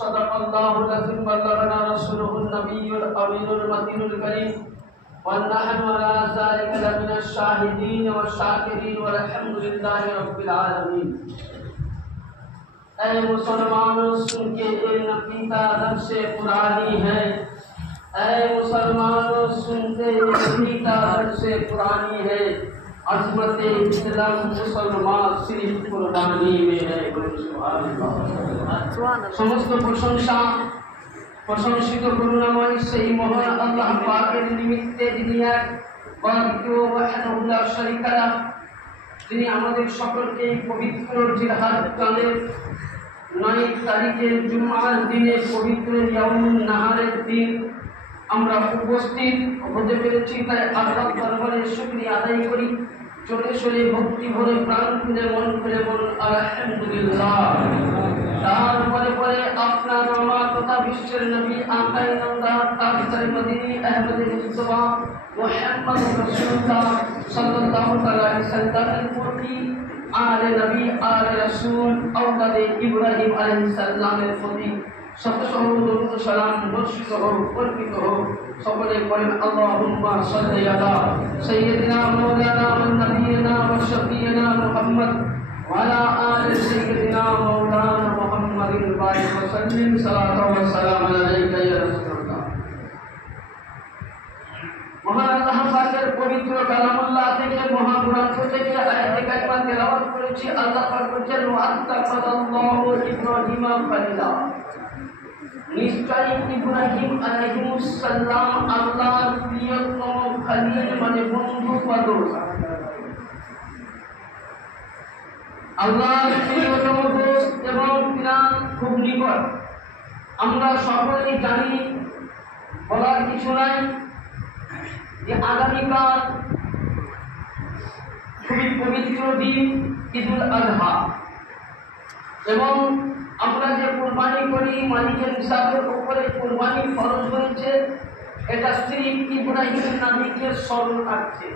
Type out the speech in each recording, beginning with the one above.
صدق الله العظيم بلغنا رسوله النبي الأمين المتين الكريم ونحن على ذلك لمن الشاهدين والشاكرين والحمد لله رب العالمين। ऐ मुसलमानों सुन के ये नफीसा नफ्स पुरानी है, ऐ मुसलमानों सुनते ये नफीसा नफ्स पुरानी है, अज़मत इस्लाम मुसलमान सिर्फ कुर्बानी में है। समस्त प्रशंसा प्रशंसित करुणामय সেই মহান আল্লাহ পাকের নিমিত্তে যিনি এক দ্বিতীয় ওয়াহদাহু লা শারীকা লাহ, তিনি আমাদের সকলকে পবিত্র জিলহজ চাঁদের 9 তারিখের জুমার দিনে পবিত্র ইয়াউমুন নাহারের দিন আমরা উপস্থিত হতে পেরেছি, তাই আল্লাহর দরবারে শুকরিয়া আদায় করি। চলে চলে ভক্তি ভরে প্রাণ খুলে মন খুলে বলুন আলহামদুলিল্লাহ। তারপরে পরে আপনার আমার তথা বিশ্বের নবী আকাই নামদার তাজদার মদিনী আহমদ মুস্তাফা মুহাম্মদ রাসূলুল্লাহ সাল্লাল্লাহু আলাইহি সাল্লামের প্রতি আলে নবী আলে রাসূল আওলাদে ইব্রাহিম আলাইহিস সালামের প্রতি শত শত দরুদ সালাম বর্ষিত হোক অর্পিত হোক। সকলে বলেন আল্লাহুম্মা সাল্লি আলা সাইয়্যিদিনা মাওলানা ওয়া নবিয়িনা ওয়া শাফিয়িনা মুহাম্মদ ওয়া আলা আলি সাইয়্যিদিনা মাওলানা মুহাম্মাদিন বারিক ওয়া সাল্লিম সালাতু ওয়া সালাম আলাইকা ইয়া রাসূলুল্লাহ। মহান আল্লাহ পাকের পবিত্র কালামুল্লাহ থেকে মহাগ্রন্থ থেকে আয়াতে কারিমা তেলাওয়াত করেছি। আল্লাহ পাক বলেন ওয়া আত্তাখাযাল্লাহু ইব্রাহিমা খলিলা, নিশ্চয়ই ইব্রাহিম আলাইহিস সালাম আল্লাহর প্রিয়তম খলিল মানে বন্ধু পাদোস, আল্লাহর প্রিয়তম দোস্ত এবং তিনার খুব নিকট। আমরা সকলেই জানি, বলার কিছু নাই যে আগামীকাল খুবই পবিত্র দিন ঈদুল আযহা, এবং আমরা যে কুরবানি করি মালিকের হিসাবের উপরে কুরবানি ফরজ হয়েছে, এটা স্ত্রী ইব্রাহিম নবীকে স্মরণার্থে।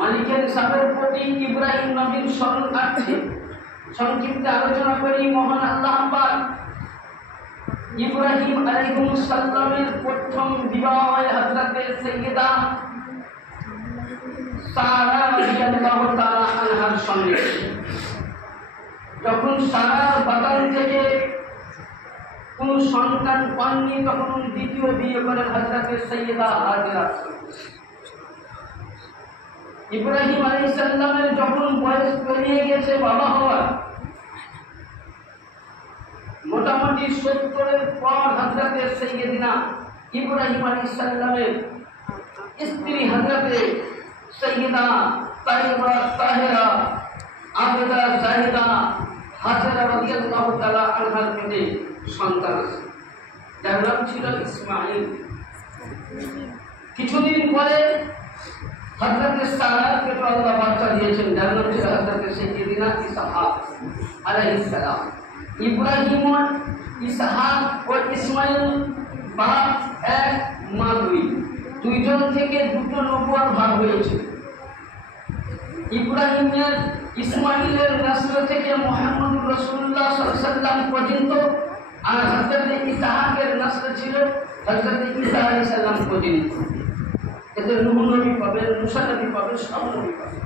মালিকের হিসাবের প্রতি ইব্রাহিম নবীর স্মরণার্থে সংক্ষিপ্ত আলোচনা করি। মহান আল্লাহ পাক ইব্রাহিম আলাইহিস সালামের প্রথম বিবাহ হয় হযরত সাইয়্যিদা সারা রাদিয়াল্লাহু তাআলা আনহার সঙ্গে। যখন সারার বাগান থেকে কোন সন্তান পাননি, তখন দ্বিতীয় বিয়ে করেন হযরত সাইয়্যিদা হাজেরা। ইব্রাহিম আলাইহিস সালামের যখন বয়স পেরিয়ে গেছে বাবা হওয়ার, মোটামুটি 70-এর পর হযরত সাইয়্যিদিনা ইব্রাহিম আলাইহিস সালামের স্ত্রী হযরত সাইয়্যিদা তাইয়্যিবা তাহেরা আবেদা জাহিদা হাজেরা রাদিয়াল্লাহু তাআলা আনহার পেটে সন্তান আছে, যার নাম ছিল ইসমাঈল। কিছুদিন পরে হযরত সারার পেটে আল্লাহ বাচ্চা দিয়েছেন, যার নাম ছিল হযরত সাইয়্যিদিনা ইসহাক আলাইহিস সালাম। ইব্রাহিম ও ইসহাক ও ইসমাঈল বাপ এক মা দুই, দুইজন থেকে দুটো নবুয়ত ভাগ হয়েছে। ইব্রাহিমের ইসমাঈলের নসল থেকে মুহাম্মদুর রাসূলুল্লাহ সাল্লাল্লাহু আলাইহি ওয়াসাল্লাম পর্যন্ত, আর হযরত ইসহাকের নসল ছিল হযরত ঈসা আলাইহিস সালাম পর্যন্ত। এতে নূহ নবী পাবেন, মুসা নবী পাবেন, সব নবী পাবেন।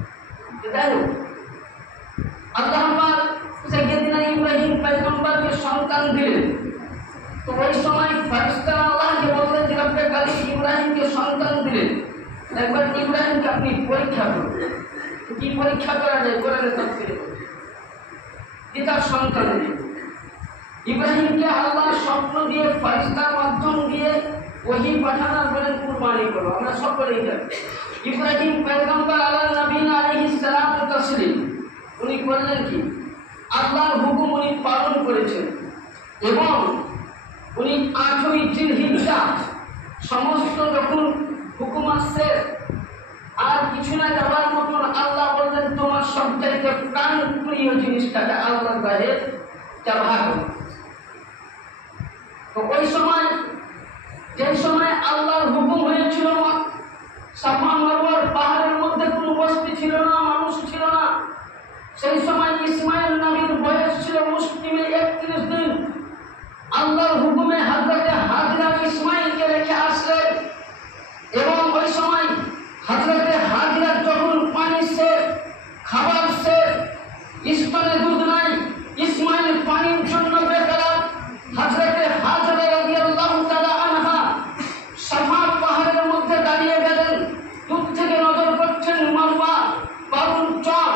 তাই আল্লাহ পাক সাইয়্যিদিনা ইব্রাহিম পয়গম্বরকে সন্তান দিলেন। তো ওই সময় ফেরেশতা আল্লাহকে বললেন যে রব্বে কারীম ইব্রাহিমকে সন্তান দিলেন, একবার ইব্রাহিমকে আপনি পরীক্ষা করুন। কি পরীক্ষা করা যায়? কোরআনে তাফসীরে পিতার সন্তান দিয়ে ইব্রাহিমকে আল্লাহ স্বপ্ন দিয়ে ফেরেশতার মাধ্যম দিয়ে ওহী পাঠানোর বলে কুরবানি করো। আমরা সকলেই জানি ইব্রাহিম পয়গম্বর আল্লাহ নবী আলাইহিস সালাম ও তাসলিম, উনি করলেন কি? আল্লাহর হুকুম উনি পালন করেছেন, এবং উনি 8ই জিলহিজ্জা সমস্ত যখন হুকুম আসছে আর কিছু না যাওয়ার মতন, আল্লাহ বললেন তোমার সবচাইতে প্রাণ প্রিয় জিনিসটাকে আল্লাহর গায়ে চাভা করো। তো ওই সময় যে সময় আল্লাহর হুকুম হয়েছিল, সাফা মারওয়ার পাহাড়ের মধ্যে কোনো বস্তি ছিল না, মানুষ ছিল না, সেই সময় ইসমাইল নবীর বয়স ছিল মুসলিমে 31 দিন। আল্লাহর হুকুমে হযরতে হাজরা ইসমাইলকে রেখে আসলেন এবং ওই সময় হযরতে হাজরা যখন পানি সে খাবার সে স্তনে দুধ নাই, ইসমাইল পানির জন্য বেকার। হযরতে হাজরা রাদিয়াল্লাহু তাআলা আনহা সাফা পাহাড়ের মধ্যে দাঁড়িয়ে গেলেন, দূর থেকে নজর করছেন মারওয়া বারুন চর,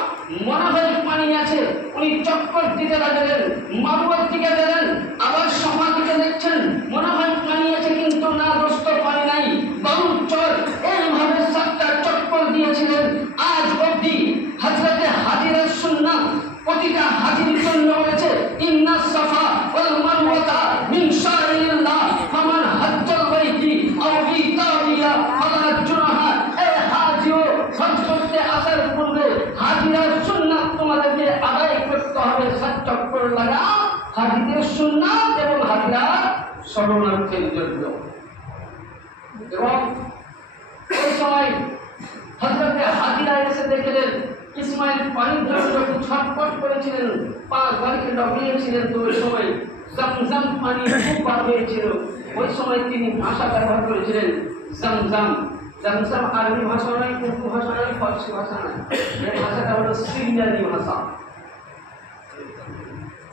মনে হয় পানি আছে। উনি চক্কর দিতে লাগলেন, মারওয়ার দিকে গেলেন, আবার সাফা দিকে দেখছেন মনে হয় পানি আছে, কিন্তু না দোস্ত পানি নাই, বারুন চর। এইভাবে 7টা চক্কর দিয়েছিলেন। আজ অবধি হযরতে হাজিরার সুন্নাত প্রতিটা হাজির জন্য বলেছে ইন্না সাফা ওয়াল মারওয়াতা মিন শাইরিল্লাহ ফামান হাজ্জাল বাইতি আও ইতাবিয়া ফালা জুনাহা। এই হাজিও হজ করতে আসার পূর্বে হাজিরার সুন্নাত তোমাদেরকে আদায় করতে হবে। 7 চক্কর লাগা হাজিদের সুন্নাত এবং হাজিরার শরণার্থীর জন্য। এবং ওই সময় হযরতে হাজিরা এসে দেখলেন ইসমাইল পানির জন্য ছটফট করেছিলেন, পা গাড়িতে ডগিয়েছিলেন। তো ওই সময় জমজম পানি খুব বার হয়েছিল। ওই সময় তিনি ভাষা ব্যবহার করেছিলেন জমজম। জমজম আরবি ভাষা নয়, উর্দু ভাষা নয়, ফার্সি ভাষা নয়, এই ভাষাটা হলো সিরিয়ানি ভাষা,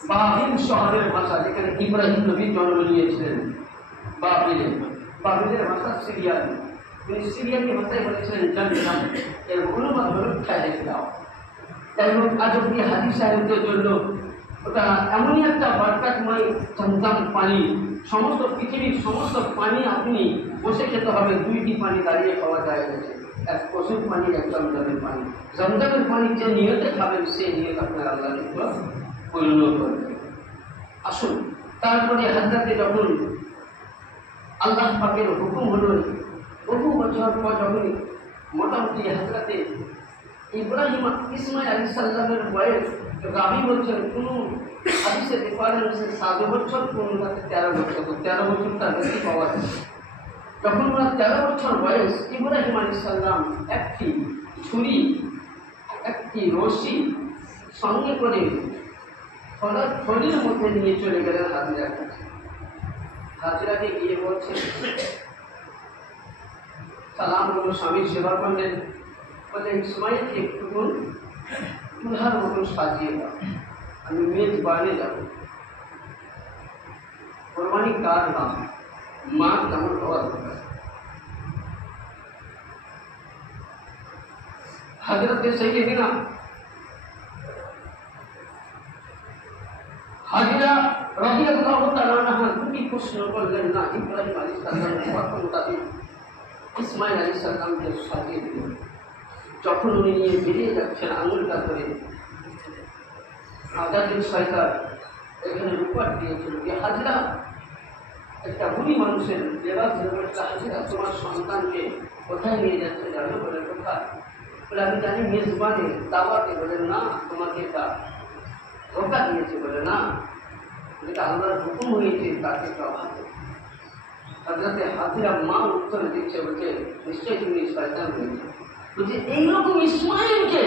বাবিল শহরের ভাষা, যেখানে ইব্রাহিম নবী জন্ম নিয়েছিলেন। বাবিলের ভাষা সিরিয়ানি। তিনি সিরিয়ানি ভাষায় বলেছিলেন জমজম, এর অনুবাদ হলো খেয়ে দাও। তাই হোক, আজ অব্দি হাজি সাহেবদের জন্য ওটা এমনই একটা বরকতময় জমজম পানি। সমস্ত পৃথিবীর সমস্ত পানি আপনি বসে খেতে হবে, 2টি পানি দাঁড়িয়ে খাওয়া যায় গেছে, এক পশুর পানি, এক জমজমের পানি। জমজমের পানি যে নিয়তে খাবেন সেই নিয়ত আপনার আল্লাহ পূর্ণ করবে। আসুন, তারপরে হযরতে যখন আল্লাহ পাকের হুকুম হলো, বহু বছর পর যখন মোটামুটি হযরতে ইব্রাহিম ইসমাইল আলাইহিস সালামের বয়স, রাবি বলছেন কোন হাদিসে রেফারেন্সে 7 বছর, কোন 13 বছর, 13 বছর তার বেশি পাওয়া যায়। যখন ওনার 13 বছর বয়স, ইব্রাহিম আলাইহিস সালাম একটি ছুরি, একটি রশি সঙ্গে করে থলির মধ্যে নিয়ে চলে গেলেন হাজিরার কাছে। হাজিরাকে গিয়ে বলছেন, সালাম হলো, স্বামীর সেবা করলেন, বলে ইসমাইলকে একটু চুলার মতন সাজিয়ে দাও, আমি মেজবানে যাব। কোরবানি কার নাম, মা কেমন হওয়া দরকার। হাজরতে সাইয়েদিনা হাজিরা রাদিয়াল্লাহু তাআলা আনহা দুটি প্রশ্ন করলেন না, ইব্রাহিম আলাইহিস সালামের কথা মোতাবেক ইসমাইল আলাইহিস সালামকে সাজিয়ে দিলেন। যখন উনি নিয়ে বেরিয়ে যাচ্ছেন আঙুলটা ধরে, আজাদের শয়তান এখানে রূপার দিয়েছিল যে হাজরা একটা বুড়ি মানুষের লেবাস ধরে, হাজরা তোমার সন্তানকে কোথায় নিয়ে যাচ্ছে জানো? বলে কোথায়? বলে আমি জানি মেজবানে দাওয়াতে। বলে না, তোমাকে এটা ধোকা দিয়েছে। বলে না, যেটা আল্লাহর হুকুম হয়েছে তাকে প্রভাবে। হযরতে হাজরা মা উত্তর দিচ্ছে, বলছে নিশ্চয়ই তুমি শয়তান হয়েছে। বলছে এইরকম ইসমাইলকে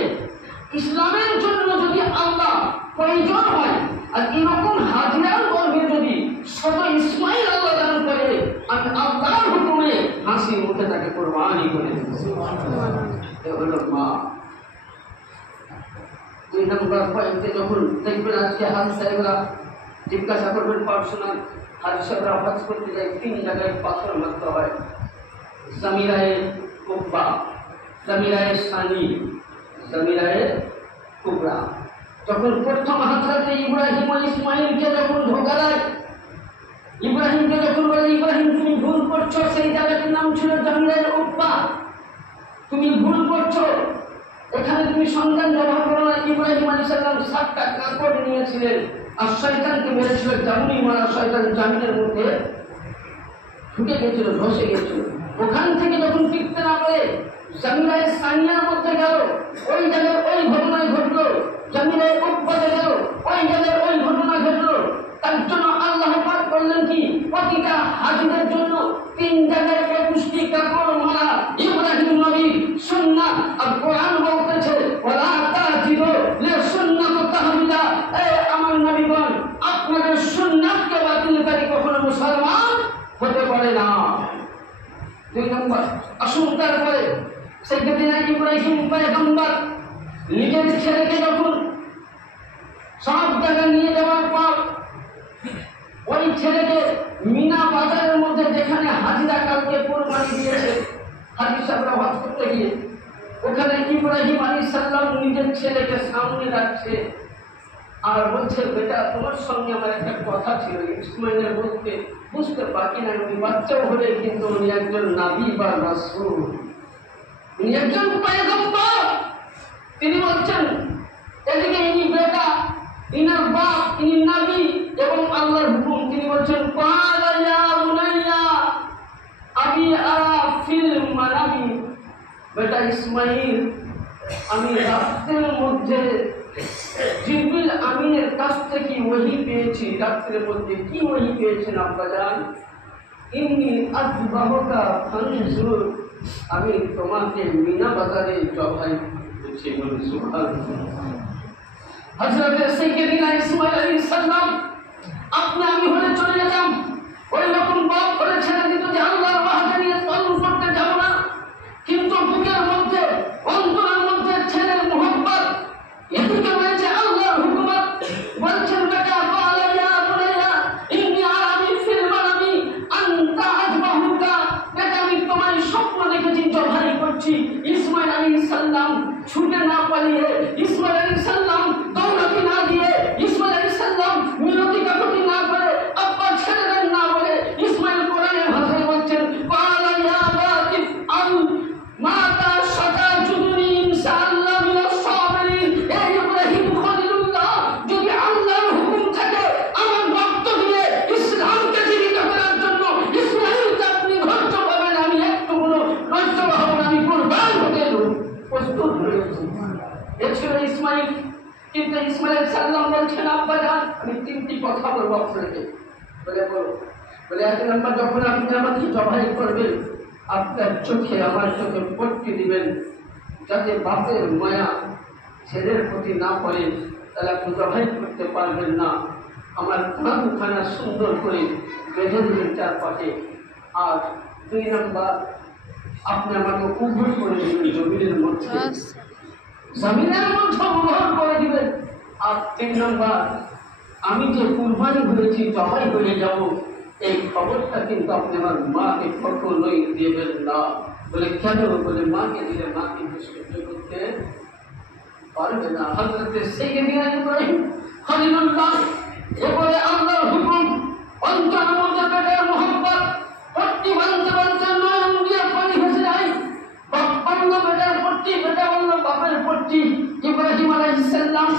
ইসলামের জন্য যদি আল্লাহ প্রয়োজন হয়, আর এরকম হাজিরার গর্ভে যদি শত ইসমাইল আল্লাহ দান করে, আমি আল্লাহর হুকুমে হাসি মুখে তাকে কোরবানি করে দেব। হলো মা। 2 নম্বর পয়েন্টে যখন দেখবেন আজকে হাজি সাহেবরা জিজ্ঞাসা করবেন পার্সোনাল, হাজি সাহেবরা হজ করতে যায় 3 জায়গায় পাথর মারতে হয়। জামিরায়ে কুবা, জামিরায়ে সানি, জামিরায়ে কুবরা। যখন প্রথম হযরতে ইব্রাহিম ও ইসমাইলকে যখন ধোঁকা দেয়, ইব্রাহিমকে যখন বলে ইব্রাহিম তুমি ভুল করছো, সেই জায়গাটির নাম ছিল জামিরায়ে কুবা, তুমি ভুল করছো, এখানে তুমি সন্তান ব্যবহার করো না। ইব্রাহিম আলাইহিস সালাম 7টা কাপড় নিয়েছিলেন আর শয়তানকে মেরেছিল। জামিনি মারা শয়তান জামিনের মধ্যে ঢুকে গেছিল, ধসে গেছিল। ওখান থেকে যখন ফিরতে না পারে জামিরায়ে সানিয়ার মধ্যে গেল, ওই জায়গায় ওই ঘটনা ঘটলো। জামিরায়ে কুবাতে গেল, ওই জায়গায় ওই ঘটনা ঘটলো। তার জন্য আল্লাহ পাক বললেন কি, প্রতিটা হাজিদের জন্য 3 জায়গায় 21টি কাপড় মারা ইব্রাহিম নবী সুন্নাহ। আর কোরআন বলতেছে ওয়ালা তাজিদু লিসুন্নাহ অসংখ্যার পরে সাইয়েদনা ইব্রাহিম পয়গম্বর নিজের ছেলেকে যখন সব জায়গায় নিয়ে যাওয়ার পর ওই ছেলেকে মিনা বাজারের মধ্যে যেখানে হাজিরা কালকে কোরবানি দিয়েছে, হাজি সাহেবরা হজ করতে গিয়ে ওখানে ইব্রাহিম আলাইহিস সালাম নিজের ছেলেকে সামনে রাখছে আর বলছে, বেটা তোমার সঙ্গে আমার একটা কথা ছিল। ইসমাইলের বলতে বুঝতে পারি না, উনি বাচ্চাও হলে কিন্তু উনি একজন নবী বা রাসূল, উনি একজন পয়গম্বর। তিনি বলছেন এদিকে ইনি বেটা, ইনার বাপ, ইনি নবী এবং আল্লাহর হুকুম। তিনি বলছেন ক্বালা ইয়া বুনাইয়া আবি আরা ফিল মানামি, বেটা ইসমাইল আমি রাতের মধ্যে জিবরিল আমিনের কাছ থেকে ওহী পেয়েছি। রাতের মধ্যে কি ওহী পেয়েছেন আব্বাজান? ইন্নী আযবাহুকা ফানজুর, আমি তোমাকে মিনা বাজারে জবাই করছি। বলুন সুবহানাল্লাহ। হযরত সাইয়েদনা ইসমাইল আলাইহিস সালাম আপনি আমি হলে চলে যেতাম, ওই রকম বাপ করে ছেড়ে দিত যে আল্লাহর ওয়াহদানিয়ত পালন করতে যাব না, কিন্তু বুকের মধ্যে অন্তরের মধ্যে ছেলের মোহব্বত, এদিকে রয়েছে আল্লাহর হুকুমত। বলছেন বেটা ক্বালা ইয়া বুনাইয়া ইন্নী আরানি ফিল মানামি আনতা আযবাহুকা, বেটা আমি তোমার স্বপ্ন দেখেছি জবাই করছি। ইসমাইল আলাইহিস সালাম ছুটে না পালিয়ে, ইসমাইল আলাইহিস সালাম দৌড়াতে না দিয়ে, ইসমাইল আলাইহিস সালাম মিনতি কাকুতি না করে, আব্বা ছেড়ে দেন না বলে ইসমাইল কোরআনের ভাষায় বলছেন ক্বালা ইয়া বাতিফ আল মাতা সাতাজুদুনি ইনশাআল্লাহ মিনাস সাবিরিন। এই ইব্রাহিম খলিলুল্লাহ, যদি আল্লাহর হুকুম থাকে আমার রক্ত দিয়ে ইসলামকে জীবিত করার জন্য ইসমাইলকে আপনি ধৈর্য পাবেন, আমি একটু কোনো ধৈর্য হব না, আমি কুরবান হতে প্রস্তুত হয়েছি। এ ছিল ইসমাইল। কিন্তু ইসমাইল সাল্লাম বলছেন আব্বাজান আমি তিনটি কথা বলবো আপনাকে। বলে এক নম্বর, যখন আপনি আমাকে জবাই করবেন আপনার চোখে আমার চোখে পট্টি দিবেন, যাতে বাপের মায়া ছেলের প্রতি না পড়ে, তাহলে আপনি জবাই করতে পারবেন না। আমার কানখানা সুন্দর করে বেঁধে দিবেন চারপাশে। আর দুই নম্বর, আপনি আমাকে উভয় করে দিবেন জমিনের মধ্যে, জমিনের মধ্যে উভয় করে দিবেন। আর তিন নম্বর, আমি যে কুরবানি হয়েছি জবাই হয়ে যাব এই খবরটা কিন্তু আপনি আমার মাকে কখনোই দেবেন না। বলে কেন? বলে মাকে দিলে মা কিন্তু সহ্য করতে পারবে না। হযরত সাইয়েদনা ইব্রাহিম খলিলুল্লাহ এবারে আল্লাহর হুকুম, অন্তরের মধ্যে বেটার মোহব্বত, পট্টি বাঁধতে বাঁধতে নয়ন দিয়ে পানি ভেসে যায়। বাপ বলল বেটার পট্টি, বেটা বলল বাপের পট্টি। ইব্রাহিম আলাইহিস সালাম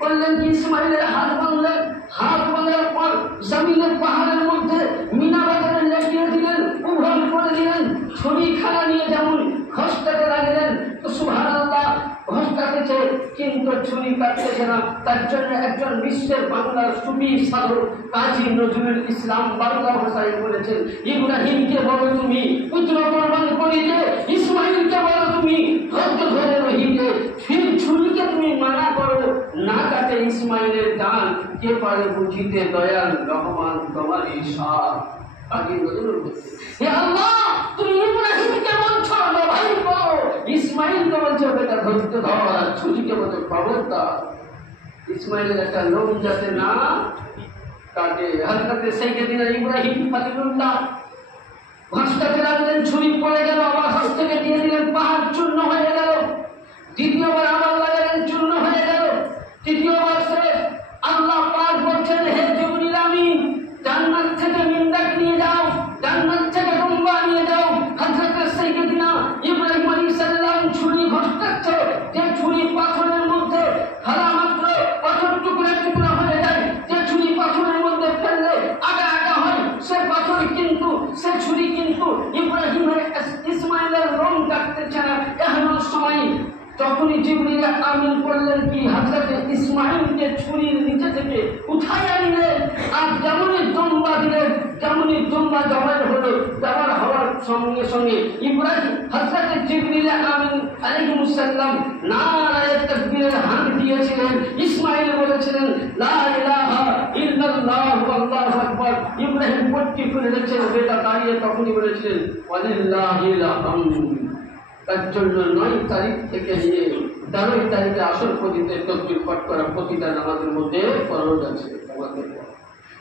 বললেন কি ইসমাইলের হাত বাঁধলেন, হাত বাঁধার পর জমিনের পাহাড়ের মধ্যে মিনা বাজারে লেগিয়ে দিলেন, উভয় করে দিলেন। ছুরি খানা নিয়ে যেমন ঘষটাকে লাগলেন, তো সুবহানাল্লাহ ঘষ কাটতেছে কিন্তু ছুরি কাটতেছে না। তার জন্য একজন বিশ্বের বাংলার সুফি সাধক কাজী নজরুল ইসলাম বাংলা ভাষায় বলেছেন, ইব্রাহিমকে বলো তুমি পুত্র কোরবান করিতে, ইসমাইলকে বলো তুমি ধৈর্য ধরে রহিতে, ফির ছুরিকে তুমি মানা করো না কাটে ইসমাইলের দান, কে পারে বুঝিতে দয়াল রহমান তোমার ঈশান। কাজী নজরুল বলছেন, হে আল্লাহ তুমি ইব্রাহিমকে বলছো জবাই করো, ইসমাইলকে বলছো বেটা ধৈর্য ধর, ছুরিকে বলছো খবরদার ইসমাইলের একটা লোম যাতে না কাটে। হযরত সাইয়েদনা ইব্রাহিম খলিলুল্লাহ ঘষটাকে লাগলেন, ছুরি পড়ে গেল, আবার হাত থেকে দিয়ে দিলেন, পাহাড় চূর্ণ হয়ে গেল। দ্বিতীয়বার আবার লাগালেন, চূর্ণ হয়ে গেল। তৃতীয়বার সে আল্লাহ পাক বলছেন, হে জিবরিল আমিন জান্নাত থেকে মিন্দাক নিয়ে যাও, জান্নাত থেকে দুম্বা নিয়ে যাও। হযরত সাইয়েদনা ইব্রাহিম আলাইহিস সালাম ছুরি ঘষটাচ্ছে, যে ছুরি পাথরের মধ্যে ফেলা মাত্র পাথর টুকরা টুকরা হয়ে যায়, যে ছুরি পাথরের মধ্যে ফেললে আগা আগা হয়, সে পাথর কিন্তু সে ছুরি কিন্তু ইব্রাহিমের ইসমাইলের রং কাটতেছে না। এমন সময় তখনই জিবরিল আমিন করলেন কি হযরত ইসমাইলকে ছুরির নিচে থেকে উঠাইয়া নিলেন, আর যেমনই দুম্বা দিলেন, যেমনই দুম্বা জবাই হলো, জবাই হওয়ার সঙ্গে সঙ্গে ইব্রাহিম হযরত জিবরিল আমিন আলাইহিস সালাম নারায়ে তাকবীরের হাত দিয়েছিলেন। ইসমাইল বলেছিলেন লা ইলাহা ইল্লাল্লাহু আল্লাহু আকবার। ইব্রাহিম পট্টি খুলে রেখে বেটা দাঁড়িয়ে তখনই বলেছিলেন ওয়ালিল্লাহিল হামদ। তার জন্য 9 তারিখ থেকে নিয়ে 13 তারিখে আসর পর্যন্ত তাকবীর পাঠ করা প্রতিটা নামাজের মধ্যে ফরজ আছে আমাদের।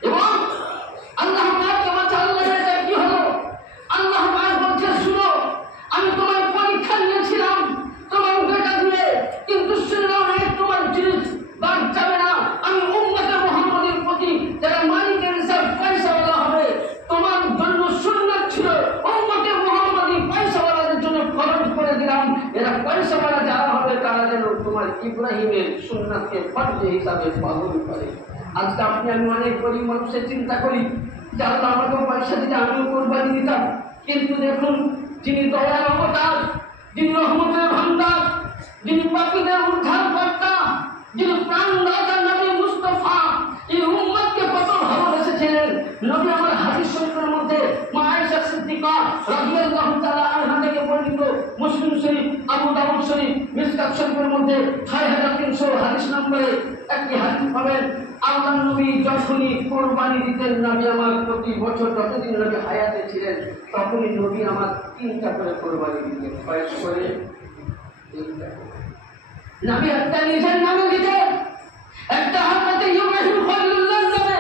এবং আল্লাহ পাক কি হলো, আল্লাহ পাক বলছে শুনো, আমি তোমার পরীক্ষা নিয়েছিলাম তোমার বেটা দিয়ে, কিন্তু শুনলাম তোমার জিনিস বাদ যাবে না। আমি উম্মতে মুহাম্মদের প্রতি যারা মালিকের হিসাব পয়সাওয়ালা হবে, তোমার জন্য সুন্নাত ছিল উম্মতে মুহাম্মদি পয়সাওয়ালাদের জন্য ফরজ করে দিলাম। এরা পয়সাওয়ালা যারা হবে তারা যেন তোমার ইব্রাহিমের সুন্নাতকে ফরজ হিসাবে পালন করে। আজকে আপনি আমি অনেক গরিব মানুষের চিন্তা করি যে আল্লাহ আমাকে পয়সা দিতে আমিও কোরবানি দিতাম, কিন্তু দেখুন যিনি দয়ার অবতার, যিনি রহমতের ভান্ডার, যিনি পাপীদের উদ্ধারকর্তা, যিনি প্রাণদাতা নবী মুস্তাফা, এই উম্মতকে কত ভালোবেসেছিলেন। নবী আমার হাদিস শরীফের মধ্যে মা আয়েশা সিদ্দিকা রাদিয়াল্লাহু তাআলা আনহা থেকে বর্ণিত, মুসলিম শরীফ, আবু দাউদ শরীফ, মিশকাত শরীফের মধ্যে 6300 হাদিস নম্বরে একটি হাদিস পাবেন। আল্লাহর নবী যখনই কোরবানি দিতেন, নবী আমার প্রতি বছর যতদিন নবী হায়াতে ছিলেন তখনই নবী আমার 3টা করে কোরবানি দিতেন। কয়েক করে 3টা। নবী একটা নিজের নামে দিতেন, একটা হযরত ইব্রাহিম খলিলুল্লাহর নামে,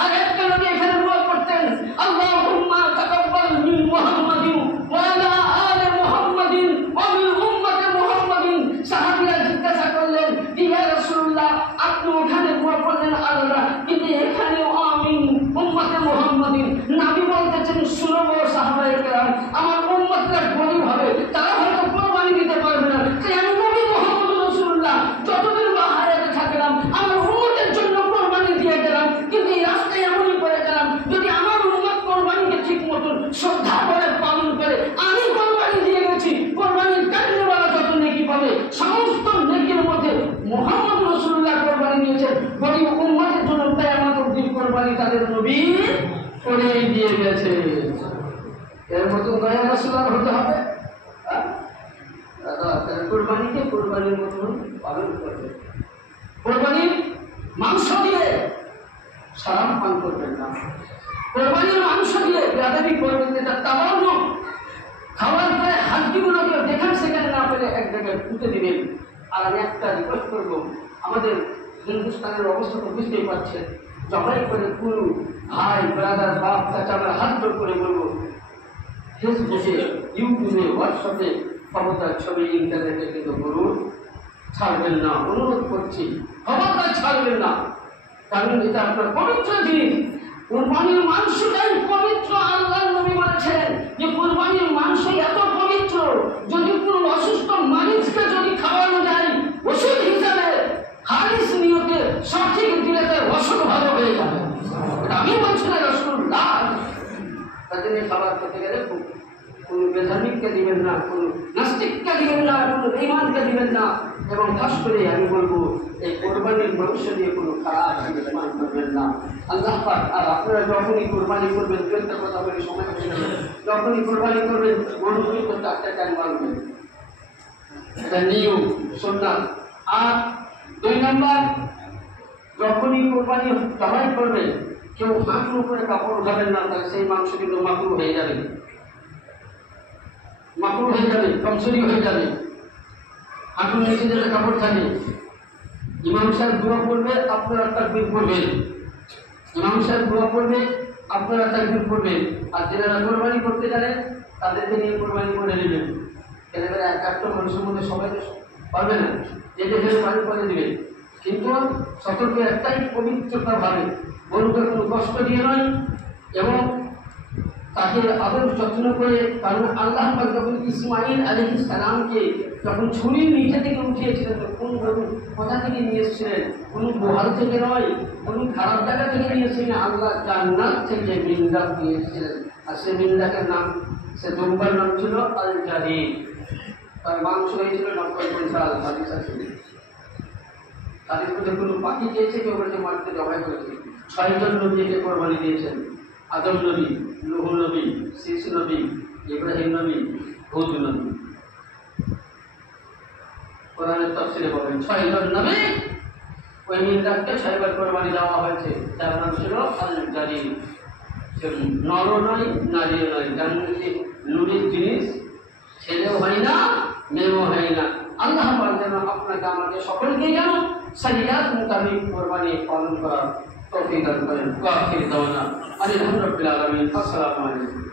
আর একটা নবী এখানে দোয়া করতেন, আল্লাহুম্মা তাকাব্বাল মিন মুহাম্মাদিন ওয়া আলা আলি মুহাম্মাদিন ওয়া মিন উম্মতি মুহাম্মাদিন। সাহাবীরা জিজ্ঞাসা করলেন, ইয়া রাসূলুল্লাহ, আপনি ওখানে দোয়া করলেন আল্লাহ, কিন্তু এখানেও আমিন উম্মতে মুহাম্মাদিন। নবী বলতেছেন, শুনো গো সাহাবায়ে কেরাম, আমার উম্মতরা গরিব হবে, তারা হয়তো কোরবানি দিতে পারবে না, তাই আমি নবী মুহাম্মদ রাসূলুল্লাহ যতদিন হায়াতে থাকলাম আমার উম্মতের জন্য কোরবানি দিয়ে গেলাম। কিন্তু এই রাস্তায় এমনই করে গেলাম, যদি আমার উম্মত কোরবানিকে ঠিক মতন শ্রদ্ধা করে পালন করে, আমি কোরবানি দিয়ে গেছি, কোরবানির কান্নেওয়ালা যত নেকি পাবে, সমস্ত নেকির মধ্যে মুহাম্মদ রাসূলুল্লাহ কোরবানি দিয়েছেন গরিব উম্মতের জন্য, তাই আমাদের দিন কোরবানি তাদের নবী করে দিয়ে গেছে। এর মতো দয়া রাসূলুল্লাহ হতে হবে। কোরবানিকে কোরবানির মতন পালন করবে। কোরবানির মাংস দিয়ে সারাম পান করবেন না, কোরবানির মাংস দিয়ে বেয়াদবি করবেন না, তামান্য খাওয়ার পরে হাড্ডিগুলোকে যেখানে সেখানে না পেলে এক জায়গায় পুঁতে দিবেন। আর আমি একটা রিকোয়েস্ট করবো, আমাদের হিন্দুস্তানের অবস্থা তো বুঝতেই পারছেন, জবাই করে পুরো ভাই ব্রাদার বাপ চাচা আমরা হাত জোর করে বলবো, ফেসবুকে, ইউটিউবে, হোয়াটসঅ্যাপে খবরদার ছবি ইন্টারনেটে কিন্তু গরু ছাড়বেন না, অনুরোধ করছি, খবরদার ছাড়বেন না। কারণ এটা আপনার পবিত্র জিনিস। কুরবানির মাংসটাই পবিত্র। আল্লাহর নবী বলেছেন যে কুরবানির মাংস এত পবিত্র, যদি কোনো অসুস্থ মানুষকে যদি খাওয়ানো যায় ওষুধ হিসাবে, হাদিস নিয়তে সঠিক দিলে তার অসুখ ভালো হয়ে যাবে। আমি বলছি না রাসূলুল্লাহ, তাদের খাবার খেতে গেলে কোনো বেধার্মিককে দিবেন না, কোনো নাস্তিককে দিবেন না, কোনো বেঈমানকে দিবেন না। এবং খাস করে আমি বলবো, এই কোরবানির মাংস দিয়ে কোনো খারাপ নির্মাণ করবেন না। আল্লাহ পাক, আর আপনারা যখনই কোরবানি করবেন, একটা কথা বলে সময় হয়ে যাবে, যখনই কোরবানি করবেন গরু কিন্তু 4টা টাইম মারবেন, এটা নিয়ম সুন্নাত। আর 2 নম্বর, যখনই কোরবানি জবাই করবেন কেউ হাঁটুর উপরে কাপড় উঠাবেন না, তাহলে সেই মাংস কিন্তু মাকরুহ হয়ে যাবে, মাকরুহ হয়ে যাবে, কমজোরি হয়ে যাবে। হাঁটুর নিচে যেটা কাপড় থাকে, ইমাম সাহেব দোয়া করবে, আপনারা তাকবীর পড়বেন, ইমাম সাহেব দোয়া করবে, আপনারা তাকবীর পড়বেন। আর যারা কোরবানি করতে জানেন তাদেরকে নিয়ে কোরবানি করে নেবেন। এবারে একটা মানুষের মধ্যে সবাই তো পারবে না, যেটা ভেবে পানি করে দেবেন, কিন্তু সতর্ক একটাই, পবিত্রতা ভাবে গরুকে কোনো কষ্ট দিয়ে নয়, এবং তাকে আদর যত্ন করে। কারণ আল্লাহ পাক যখন ইসমাঈল আলাইহিস সালামকে যখন ছুরির নিচে থেকে উঠিয়েছিলেন, কোন গরু কোথা থেকে নিয়ে এসেছিলেন? কোনো গোহাল থেকে নয়, কোনো খারাপ জায়গা থেকে নিয়ে এসেছিলেন, আল্লাহ জান্নাত থেকে মিন্দাক নিয়ে এসেছিলেন। আর সে মিন্দাকের নাম, সে দুম্বার নাম ছিল আল জাদিদ। তার মাংস হয়েছিল 90 কুইন্টাল। হাদিস আছে, তাদের মধ্যে কোনো পাখি খেয়েছে, কেউ বলেছে মাটিতে জবাই করেছে। 6 জন নবীকে কোরবানি দিয়েছেন, আদম নবী, নূহ নবী, শীষ নবী, ইব্রাহিম নবী, হুদ নবী। কোরআনের তাফসীরে বলেন 6 জন নবী, ওই মিন্দাককে 6 বার কোরবানি দেওয়া হয়েছে। তার নাম ছিল আল জাদিদ। নর নয়, নারী নয়, জান্নাতি নুরের জিনিস ছেলেও হয় না, মেয়েও হয় না। আল্লাহ পাক যেন আপনাকে আমাদের সকলকে যেন শরিয়াত মোতাবেক কোরবানি পালন করার তৌফিক দান করেন। ওয়া আখির দাওয়ানা আলহামদুলিল্লাহি রাব্বিল আলামিন। আসসালামু আলাইকুম।